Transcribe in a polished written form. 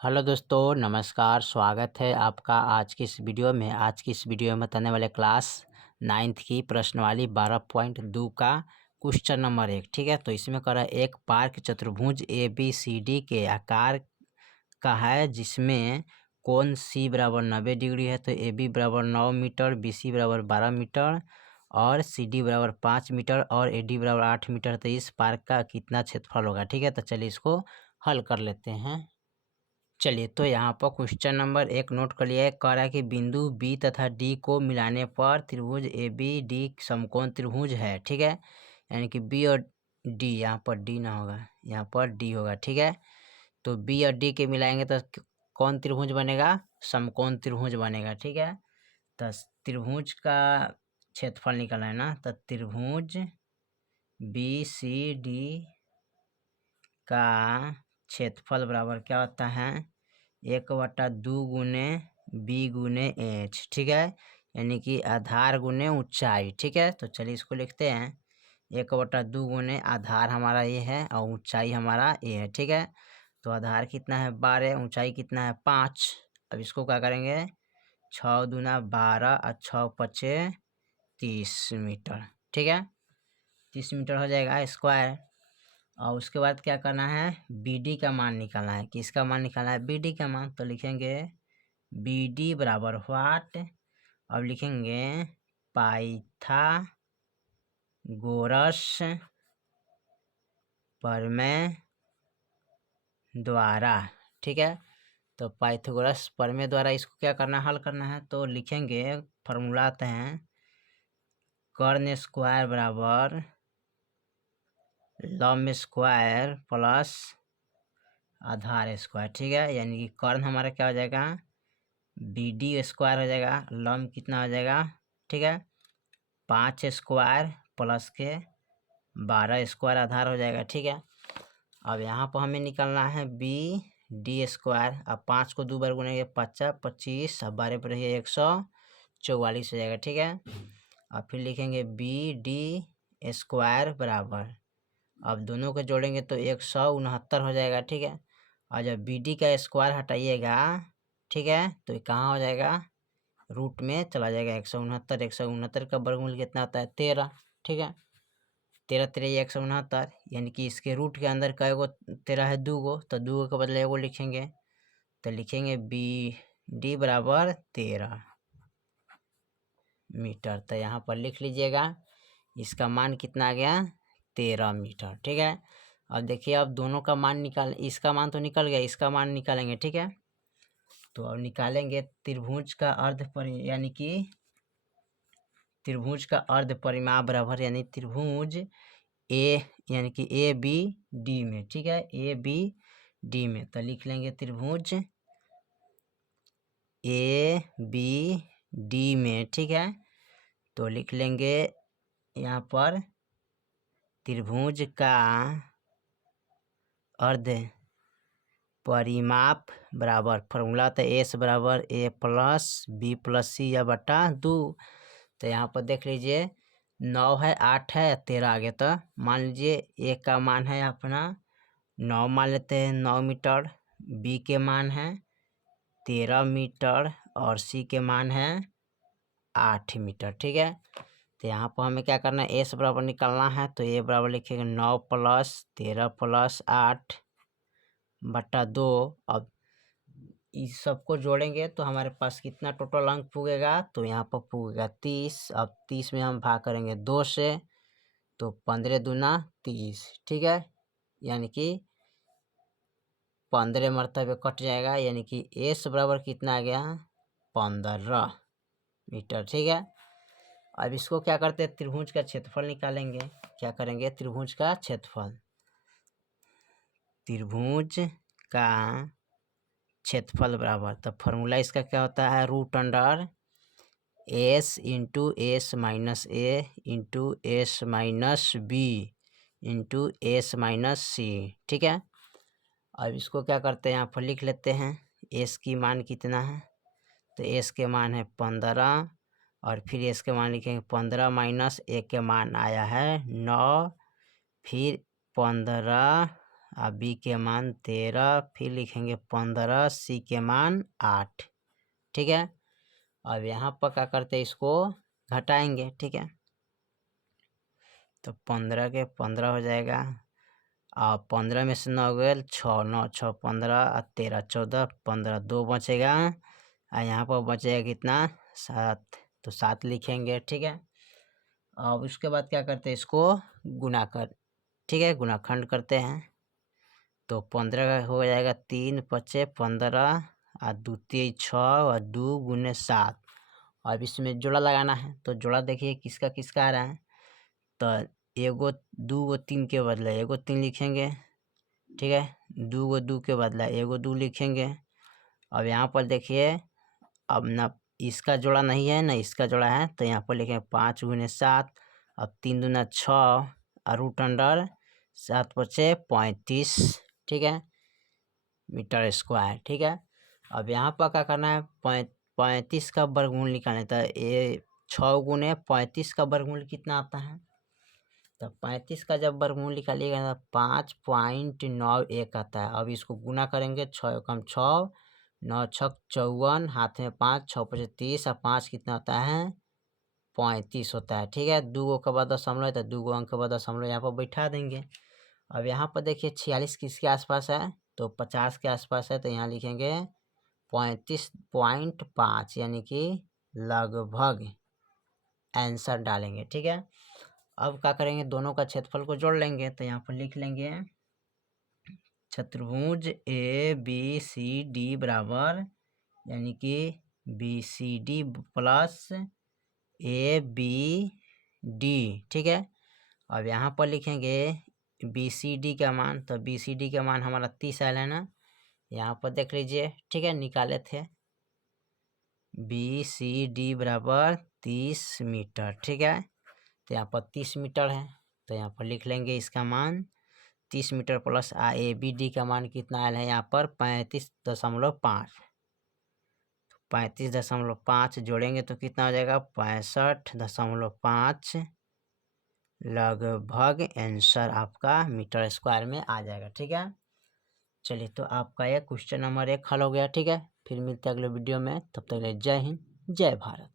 Hello दोस्तों, नमस्कार। स्वागत है आपका आज की इस वीडियो में। आज की इस वीडियो में बताने वाले क्लास 9th की प्रश्नवाली 12.2 का क्वेश्चन नंबर 1। ठीक है, तो इसमें कह रहा है एक पार्क चतुर्भुज ABCD के आकार का है जिसमें कोण C बराबर 90 डिग्री है। तो AB बराबर 9 मीटर, BC बराबर 12 मीटर और CD बराबर 5 मीटर और AD बराबर 8 मीटर। तो इस पार्क का कितना क्षेत्रफल होगा? ठीक है, तो चलिए इसको हल कर लेते हैं। चलिए, तो यहाँ पर क्वेश्चन नंबर 1 नोट कर लिया है। कह रहा है कि बिंदु B तथा D को मिलाने पर त्रिभुज ABD समकोण त्रिभुज है। ठीक है, यानी कि B और D, यहाँ पर D ना होगा, यहाँ पर D होगा। ठीक है, तो B और D के मिलाएंगे तो कौन त्रिभुज बनेगा? समकोण त्रिभुज बनेगा। ठीक है, तो त्रिभुज का क्षेत्रफल निकालना है ना, तो त्रिभुज BCD का क्षेत्रफल बराबर क्या होता है? 1/2 गुने B गुने H। ठीक है, यानी कि आधार गुने ऊंचाई। ठीक है, तो चलिए इसको लिखते हैं। 1/2 गुने आधार हमारा ये है और ऊंचाई हमारा ये है। ठीक है, तो आधार कितना है? 12, ऊंचाई कितना है? 5। अब इसको क्या करेंगे? 6 दूना 12 और 6 पचे 30 मीटर। ठीक है, 30 मीटर हो जाएगा स्क्वायर। और उसके बाद क्या करना है? BD का मान निकालना है। किसका मान निकालना है? BD का मान। तो लिखेंगे BD बराबर व्हाट? अब लिखेंगे पाइथागोरस प्रमेय द्वारा। ठीक है, तो पाइथागोरस प्रमेय द्वारा इसको क्या करना है? हल करना है। तो लिखेंगे, फॉर्मूला आते हैं कर्ण स्क्वायर बराबर लंब स्क्वायर प्लस आधार स्क्वायर। ठीक है, यानी कि कर्ण हमारा क्या हो जाएगा? BD स्क्वायर हो जाएगा। लंब कितना हो जाएगा? ठीक है, 5 स्क्वायर प्लस के 12 स्क्वायर आधार हो जाएगा। ठीक है, अब यहाँ पर हमें निकालना है BD स्क्वायर। अब 5 को 2 बार गुनेंगे 50, 25 अब 12 पर रहिए 144 हो जाएगा। ठीक है, अब फिर लिखेंगे BD स्क्वायर बराबर, अब दोनों को जोड़ेंगे तो 169 हो जाएगा। ठीक है, और जब BD का स्क्वायर हटाइएगा, ठीक है, तो ये कहाँ हो जाएगा? रूट में चला जाएगा। 169, 169 का वर्गमूल कितना होता है? 13। ठीक है, 13 13 169, यानी कि इसके रूट के अंदर कई गो 13 है? 2 गो, तो 2 गो के बदले एगो लिखेंगे। तो लिखेंगे BD बराबर 13 मीटर। तो यहाँ पर लिख लीजिएगा, इसका मान कितना आ गया? 13 मीटर। ठीक है, अब देखिए, अब दोनों का मान निकाल, इसका मान तो निकल गया, इसका मान निकालेंगे। ठीक है, तो अब निकालेंगे त्रिभुज का यानी कि त्रिभुज का अर्ध परिमाप बराबर, यानी त्रिभुज यानी कि ABD में। ठीक है, ABD में तो लिख लेंगे त्रिभुज ABD में। ठीक है, तो लिख लेंगे यहाँ पर त्रिभुज का अर्ध परिमाप बराबर, फॉर्मूला तो S बराबर A plus B plus C या बटा 2। तो यहाँ पर देख लीजिए, 9 है, 8 है, 13 आ गया। तो मान लीजिए A का मान है अपना 9 मान लेते हैं, 9 मीटर। B के मान है 13 मीटर और C के मान है 8 मीटर। ठीक है, तो यहाँ पर हमें क्या करना है? S बराबर निकालना है। तो A बराबर लिखेंगे 9 प्लस 13 प्लस 8 बटा 2। अब इस सबको जोड़ेंगे तो हमारे पास कितना टोटल अंक पुगेगा? तो यहाँ पर पुगेगा 30। अब 30 में हम भाग करेंगे 2 से, तो 15 दूना 30। ठीक है, यानी कि 15 मरतबे कट जाएगा, यानी कि S बराबर कितना आ गया? 15 मीटर। ठीक है, अब इसको क्या करते हैं? त्रिभुज का क्षेत्रफल निकालेंगे। क्या करेंगे? त्रिभुज का क्षेत्रफल, त्रिभुज का क्षेत्रफल बराबर, तो फॉर्मूला इसका क्या होता है? Root under S into S minus A into S minus B into S minus C। ठीक है, अब इसको क्या करते हैं? यहाँ पर लिख लेते हैं S की मान कितना है? तो S के मान है 15 और फिर S के मान लिखेंगे 15 माइनस A के मान आया है 9, फिर 15 और बी के मान 13, फिर लिखेंगे 15, सी के मान 8। ठीक है, अब यहाँ पर क्या करते हैं, इसको घटाएंगे। ठीक है, तो 15 के 15 हो जाएगा, और 15 में से 9 गए 6, 9 6 15 और 13 14 15, 2 बचेगा, और यहाँ पर बचेगा कितना, 7, तो 7 लिखेंगे। ठीक है, अब उसके बाद क्या करते हैं, इसको गुना कर, ठीक है, गुणाखंड करते हैं। तो 15 का हो जाएगा 3 5 15, और 2 3 6, और 2 गुने 7। अब इसमें जोड़ा लगाना है, तो जोड़ा देखिए किसका किसका आ रहा है। तो एगो 2 गो 3 के बदला एगो 3 लिखेंगे। ठीक है, 2 गो 2 के बदला एगो 2 लिखेंगे। अब यहाँ पर देखिए, अब ना इसका जोड़ा नहीं है ना इसका जोड़ा है, तो यहाँ पर लिखेंगे 5 गुने 7, अब 3 दूना 6, और रूट अंडर 7 बचे 35। ठीक है, मीटर स्क्वायर। ठीक है, अब यहाँ पर क्या करना है, 35 का वर्गमूल निकालना है। तो ये 6 गुने 35 का वर्गमूल कितना आता है, तो 35 का जब वर्गमूल निकालिएगा तो 5.91 आता है। अब इसको गुना करेंगे, 6 कम 6, 9 6 54, हाथ में 5, 6 5 30, और 5 कितना होता है, 35 होता है। ठीक है, 2 गो के बाद दशमलव है, तो 2 गो अंक के बाद दशमलव यहाँ पर बैठा देंगे। अब यहाँ पर देखिए 46 किसके आसपास है, तो 50 के आसपास है, तो यहाँ लिखेंगे 35.5, यानी कि लगभग आंसर डालेंगे। ठीक है, अब क्या करेंगे, दोनों का क्षेत्रफल को जोड़ लेंगे। तो यहाँ पर लिख लेंगे चतुर्भुज ए बी सी डी बराबर, यानी कि B C D plus A B D. ठीक है, अब यहाँ पर लिखेंगे बी सी डी का मान, तो बी सी डी का मान हमारा 30 आया है ना, यहाँ पर देख लीजिए। ठीक है, निकाले थे बी सी डी बराबर 30 मीटर। ठीक है, तो यहाँ पर 30 मीटर है, तो यहाँ पर लिख लेंगे इसका मान 30 metre plus A B D का मान कितना आया है यहाँ पर 35.5। 35.5 जोड़ेंगे तो कितना हो जाएगा, 65.5 लगभग आंसर आपका मीटर स्क्वायर में आ जाएगा। ठीक है, चलिए, तो आपका यह क्वेश्चन नंबर 1 हल हो गया। ठीक है, फिर मिलते हैं अगले वीडियो में, तब तक जय हिंद जय भारत।